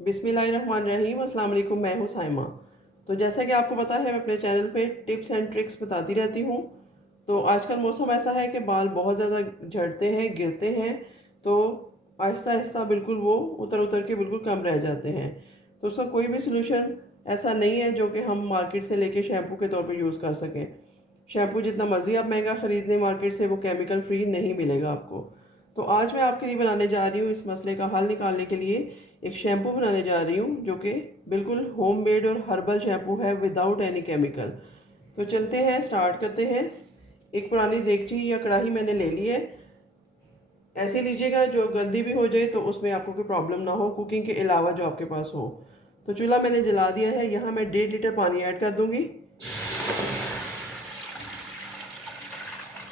बिस्मिल्लाहिर्रहमानिर्रहीम। अस्सलाम वालेकुम। मैं हूँ साइमा। तो जैसा कि आपको पता है मैं अपने चैनल पे टिप्स एंड ट्रिक्स बताती रहती हूँ। तो आजकल मौसम ऐसा है कि बाल बहुत ज़्यादा झड़ते हैं, गिरते हैं। तो आहिस्ता आहिस्ता बिल्कुल वो उतर उतर के बिल्कुल कम रह जाते हैं। तो उसका कोई भी सलूशन ऐसा नहीं है जो कि हम मार्केट से लेके शैम्पू के तौर पर यूज़ कर सकें। शैम्पू जितना मर्ज़ी आप महंगा ख़रीद लें मार्केट से, वो केमिकल फ्री नहीं मिलेगा आपको। तो आज मैं आपके लिए बनाने जा रही हूँ, इस मसले का हल निकालने के लिए एक शैम्पू बनाने जा रही हूँ जो कि बिल्कुल होम मेड और हर्बल शैम्पू है विदाउट एनी केमिकल। तो चलते हैं, स्टार्ट करते हैं। एक पुरानी देगची या कढ़ाई मैंने ले ली है। ऐसे लीजिएगा जो गंदी भी हो जाए तो उसमें आपको कोई प्रॉब्लम ना हो, कुकिंग के अलावा जो आपके पास हो। तो चूल्हा मैंने जला दिया है। यहाँ मैं 1.5 लीटर पानी ऐड कर दूँगी।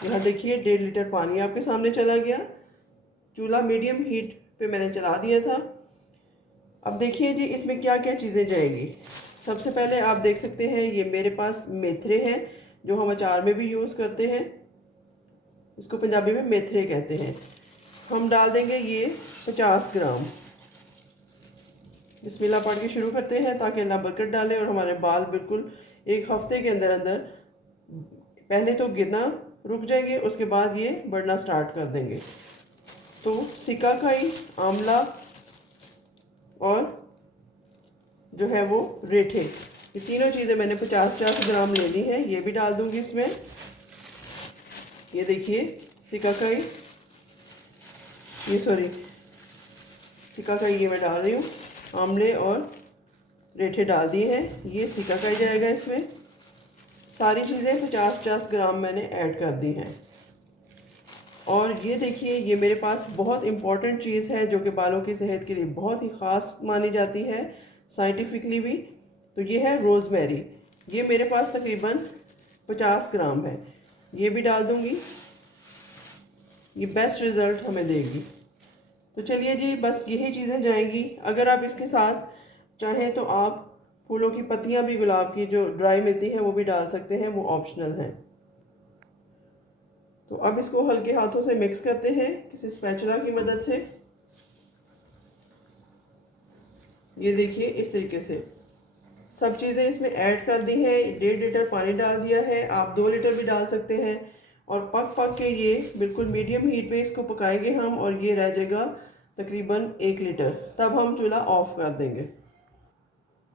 यहाँ देखिए 1.5 लीटर पानी आपके सामने चला गया। चूल्हा मीडियम हीट पे मैंने चला दिया था। अब देखिए जी इसमें क्या क्या चीज़ें जाएंगी। सबसे पहले आप देख सकते हैं ये मेरे पास मेथरे हैं जो हम अचार में भी यूज़ करते हैं। इसको पंजाबी में मेथरे कहते हैं। हम डाल देंगे ये 50 ग्राम। बिस्मिल्लाह पढ़ के शुरू करते हैं ताकि अल्लाह बरकत डाले और हमारे बाल बिल्कुल एक हफ्ते के अंदर अंदर पहले तो गिरना रुक जाएंगे, उसके बाद ये बढ़ना स्टार्ट कर देंगे। तो सिकाकाई, आंवला और जो है वो रेठे, ये तीनों चीज़ें मैंने 50-50 ग्राम ले ली हैं। ये भी डाल दूंगी इसमें। ये देखिए सिकाकाई, सिकाकाई ये मैं डाल रही हूँ। आंवले और रेठे डाल दिए हैं, ये सिकाकाई जाएगा इसमें। सारी चीज़ें 50-50 ग्राम मैंने ऐड कर दी हैं। और ये देखिए ये मेरे पास बहुत इम्पॉर्टेंट चीज़ है जो कि बालों की सेहत के लिए बहुत ही ख़ास मानी जाती है, साइंटिफिकली भी। तो ये है रोज़मेरी। ये मेरे पास तकरीबन 50 ग्राम है। ये भी डाल दूँगी, ये बेस्ट रिज़ल्ट हमें देगी। तो चलिए जी, बस यही चीज़ें जाएंगी। अगर आप इसके साथ चाहें तो आप फूलों की पत्तियाँ भी, गुलाब की जो ड्राई मिलती हैं वो भी डाल सकते हैं, वो ऑप्शनल हैं। तो अब इसको हल्के हाथों से मिक्स करते हैं किसी स्पैचुला की मदद से। ये देखिए इस तरीके से सब चीज़ें इसमें ऐड कर दी हैं। 1.5 लीटर पानी डाल दिया है, आप 2 लीटर भी डाल सकते हैं। और पक पक के ये बिल्कुल मीडियम हीट पे इसको पकाएंगे हम, और ये रह जाएगा तकरीबन 1 लीटर। तब हम चूल्हा ऑफ कर देंगे।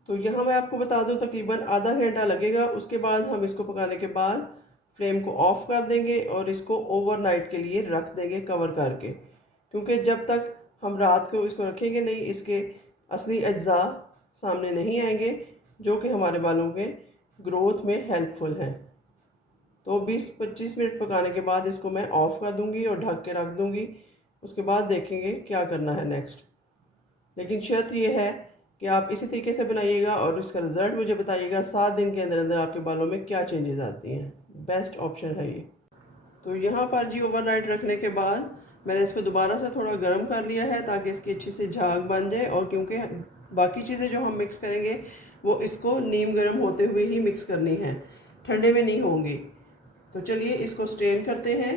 तो यहाँ मैं आपको बता दूँ तकरीबन आधा घंटा लगेगा। उसके बाद हम इसको पकाने के बाद फ्लेम को ऑफ कर देंगे और इसको ओवरनाइट के लिए रख देंगे कवर करके, क्योंकि जब तक हम रात को इसको रखेंगे नहीं, इसके असली अज्जा सामने नहीं आएंगे जो कि हमारे बालों के ग्रोथ में हेल्पफुल हैं। तो 20-25 मिनट पकाने के बाद इसको मैं ऑफ़ कर दूंगी और ढक के रख दूंगी। उसके बाद देखेंगे क्या करना है नेक्स्ट। लेकिन शर्त ये है कि आप इसी तरीके से बनाइएगा और इसका रिज़ल्ट मुझे बताइएगा 7 दिन के अंदर अंदर आपके बालों में क्या चेंजेस आती हैं। बेस्ट ऑप्शन है ये। तो यहाँ पर जी ओवरनाइट रखने के बाद मैंने इसको दोबारा से थोड़ा गर्म कर लिया है ताकि इसकी अच्छी से झाग बन जाए। और क्योंकि बाकी चीज़ें जो हम मिक्स करेंगे वो इसको नीम गर्म होते हुए ही मिक्स करनी है, ठंडे में नहीं होंगी। तो चलिए इसको स्ट्रेन करते हैं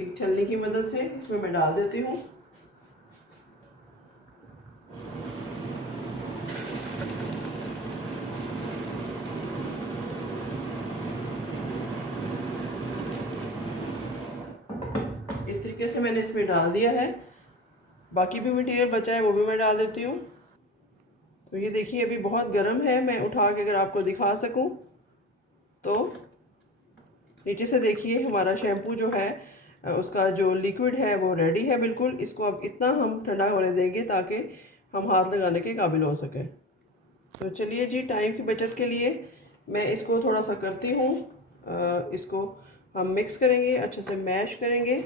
एक छलनी की मदद से। इसमें मैं डाल देती हूँ। इस तरीके से मैंने इसमें डाल दिया है। बाकी भी मटेरियल बचा है वो भी मैं डाल देती हूँ। तो ये देखिए अभी बहुत गर्म है। मैं उठा के अगर आपको दिखा सकूँ तो नीचे से देखिए हमारा शैम्पू जो है उसका जो लिक्विड है वो रेडी है बिल्कुल। इसको अब इतना हम ठंडा होने देंगे ताकि हम हाथ लगाने के काबिल हो सकें। तो चलिए जी, टाइम की बचत के लिए मैं इसको थोड़ा सा करती हूँ। इसको हम मिक्स करेंगे, अच्छे से मैश करेंगे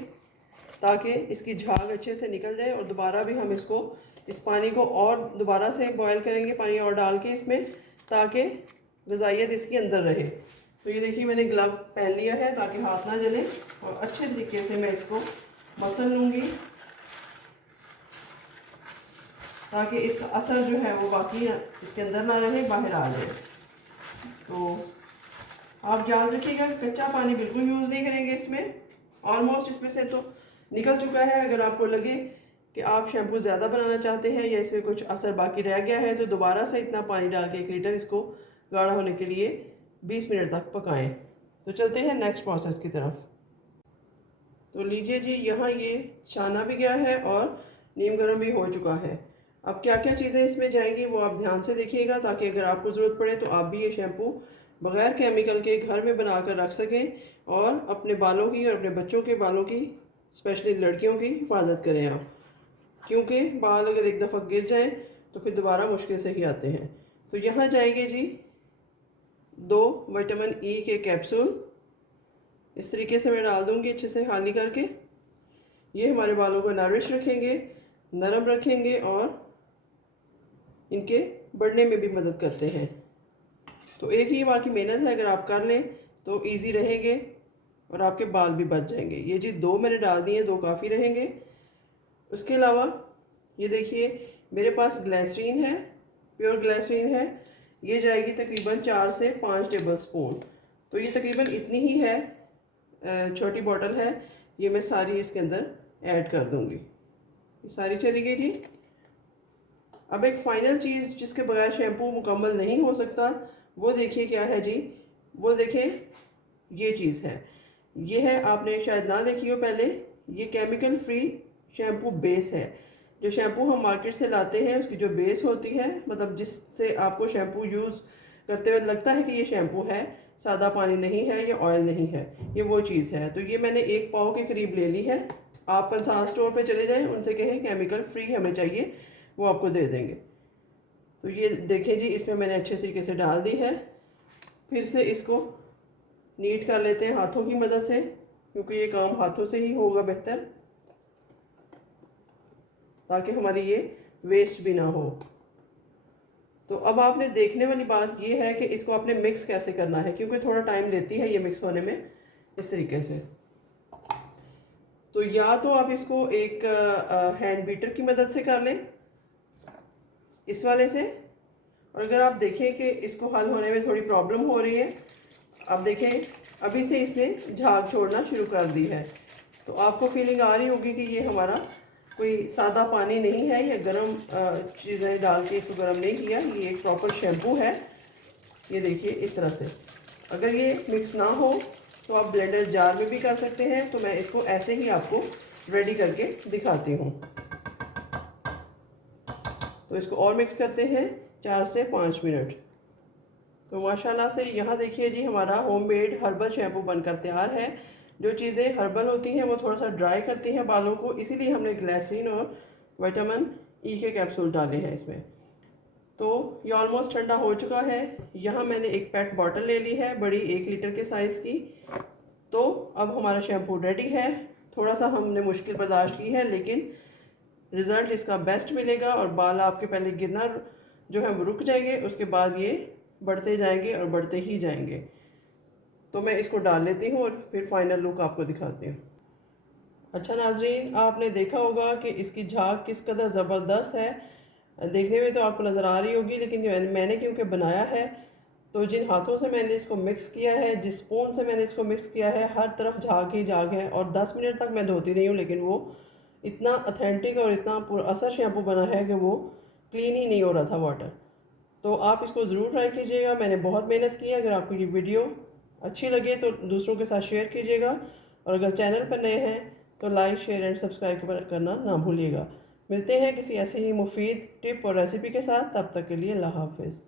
ताकि इसकी झाग अच्छे से निकल जाए। और दोबारा भी हम इसको, इस पानी को और दोबारा से बॉयल करेंगे, पानी और डाल के इसमें, ताकि ग़िज़ाइयत इसके अंदर रहे। तो ये देखिए मैंने ग्लव पहन लिया है ताकि हाथ ना जले। और अच्छे तरीके से मैं इसको मसल लूँगी ताकि इसका असर जो है वो बाकी इसके अंदर ना रहे, बाहर आ जाए। तो आप याद रखिएगा कच्चा पानी बिल्कुल यूज़ नहीं करेंगे इसमें। ऑलमोस्ट इसमें से तो निकल चुका है। अगर आपको लगे कि आप शैम्पू ज़्यादा बनाना चाहते हैं या इसमें कुछ असर बाकी रह गया है, तो दोबारा से इतना पानी डाल के 1 लीटर इसको गाढ़ा होने के लिए 20 मिनट तक पकाएं। तो चलते हैं नेक्स्ट प्रोसेस की तरफ। तो लीजिए जी, यहाँ ये छाना भी गया है और नीम गर्म भी हो चुका है। अब क्या क्या चीज़ें इसमें जाएंगी वो आप ध्यान से देखिएगा, ताकि अगर आपको ज़रूरत पड़े तो आप भी ये शैम्पू बग़ैर केमिकल के घर में बना कर रख सकें और अपने बालों की और अपने बच्चों के बालों की, स्पेशली लड़कियों की हिफाजत करें आप, क्योंकि बाल अगर एक दफ़ा गिर जाएं तो फिर दोबारा मुश्किल से ही आते हैं। तो यहाँ जाएंगे जी 2 विटामिन ई के कैप्सूल। इस तरीके से मैं डाल दूँगी अच्छे से खाली करके। ये हमारे बालों को नरिश रखेंगे, नरम रखेंगे और इनके बढ़ने में भी मदद करते हैं। तो एक ही बार की मेहनत है, अगर आप कर लें तो इजी रहेंगे और आपके बाल भी बच जाएंगे। ये जी 2 मैंने डाल दिए, 2 काफ़ी रहेंगे। उसके अलावा ये देखिए मेरे पास ग्लिसरीन है, प्योर ग्लिसरीन है। ये जाएगी तकरीबन 4 से 5 टेबल स्पून। तो ये तकरीबन इतनी ही है, छोटी बॉटल है। ये मैं सारी इसके अंदर ऐड कर दूंगी। ये सारी चली गई जी। अब एक फ़ाइनल चीज़ जिसके बगैर शैम्पू मुकम्मल नहीं हो सकता, वो देखिए क्या है जी। वो देखें, ये चीज़ है। ये है, आपने शायद ना देखी हो पहले, ये केमिकल फ्री शैम्पू बेस है। जो शैम्पू हम मार्केट से लाते हैं उसकी जो बेस होती है, मतलब जिससे आपको शैम्पू यूज़ करते हुए लगता है कि ये शैम्पू है, सादा पानी नहीं है या ऑयल नहीं है, ये वो चीज़ है। तो ये मैंने 1 पाव के करीब ले ली है। आप पंसार स्टोर पे चले जाएं, उनसे कहें केमिकल फ्री हमें चाहिए, वो आपको दे देंगे। तो ये देखें जी, इसमें मैंने अच्छे तरीके से डाल दी है। फिर से इसको नीट कर लेते हैं हाथों की मदद से, क्योंकि ये काम हाथों से ही होगा बेहतर, ताकि हमारी ये वेस्ट भी ना हो। तो अब आपने देखने वाली बात ये है कि इसको आपने मिक्स कैसे करना है, क्योंकि थोड़ा टाइम लेती है ये मिक्स होने में। इस तरीके से तो या तो आप इसको एक हैंड बीटर की मदद से कर लें, इस वाले से। और अगर आप देखें कि इसको हल होने में थोड़ी प्रॉब्लम हो रही है, अब देखें अभी से इसने झाग छोड़ना शुरू कर दी है, तो आपको फीलिंग आ रही होगी कि ये हमारा कोई सादा पानी नहीं है या गर्म चीज़ें डाल के इसको गर्म नहीं किया, ये एक प्रॉपर शैम्पू है। ये देखिए इस तरह से। अगर ये मिक्स ना हो तो आप ब्लेंडर जार में भी कर सकते हैं। तो मैं इसको ऐसे ही आपको रेडी करके दिखाती हूँ। तो इसको और मिक्स करते हैं 4 से 5 मिनट। तो माशाल्लाह से यहाँ देखिए जी, हमारा होममेड हर्बल शैम्पू बनकर तैयार है। जो चीज़ें हर्बल होती हैं वो थोड़ा सा ड्राई करती हैं बालों को, इसीलिए हमने ग्लिसरीन और विटामिन ई के कैप्सूल डाले हैं इसमें। तो ये ऑलमोस्ट ठंडा हो चुका है। यहाँ मैंने एक पेट बॉटल ले ली है, बड़ी 1 लीटर के साइज़ की। तो अब हमारा शैम्पू रेडी है। थोड़ा सा हमने मुश्किल बर्दाश्त की है, लेकिन रिज़ल्ट इसका बेस्ट मिलेगा और बाल आपके पहले गिरना जो है वो रुक जाएंगे, उसके बाद ये बढ़ते जाएंगे और बढ़ते ही जाएंगे। तो मैं इसको डाल लेती हूँ और फिर फाइनल लुक आपको दिखाती हूँ। अच्छा नाजरीन, आपने देखा होगा कि इसकी झाग किस कदर ज़बरदस्त है। देखने में तो आपको नज़र आ रही होगी, लेकिन मैंने क्योंकि बनाया है, तो जिन हाथों से मैंने इसको मिक्स किया है, जिस स्पून से मैंने इसको मिक्स किया है, हर तरफ झाग ही झाग है। और 10 मिनट तक मैं धोती रही हूँ, लेकिन वो इतना ऑथेंटिक और इतना पुरअसर शैम्पू बना है कि वो क्लीन ही नहीं हो रहा था वाटर। तो आप इसको ज़रूर ट्राई कीजिएगा। मैंने बहुत मेहनत की है। अगर आपको ये वीडियो अच्छी लगे तो दूसरों के साथ शेयर कीजिएगा, और अगर चैनल पर नए हैं तो लाइक, शेयर एंड सब्सक्राइब करना ना भूलिएगा। मिलते हैं किसी ऐसे ही मुफीद टिप और रेसिपी के साथ। तब तक के लिए अल्लाह हाफ़िज़।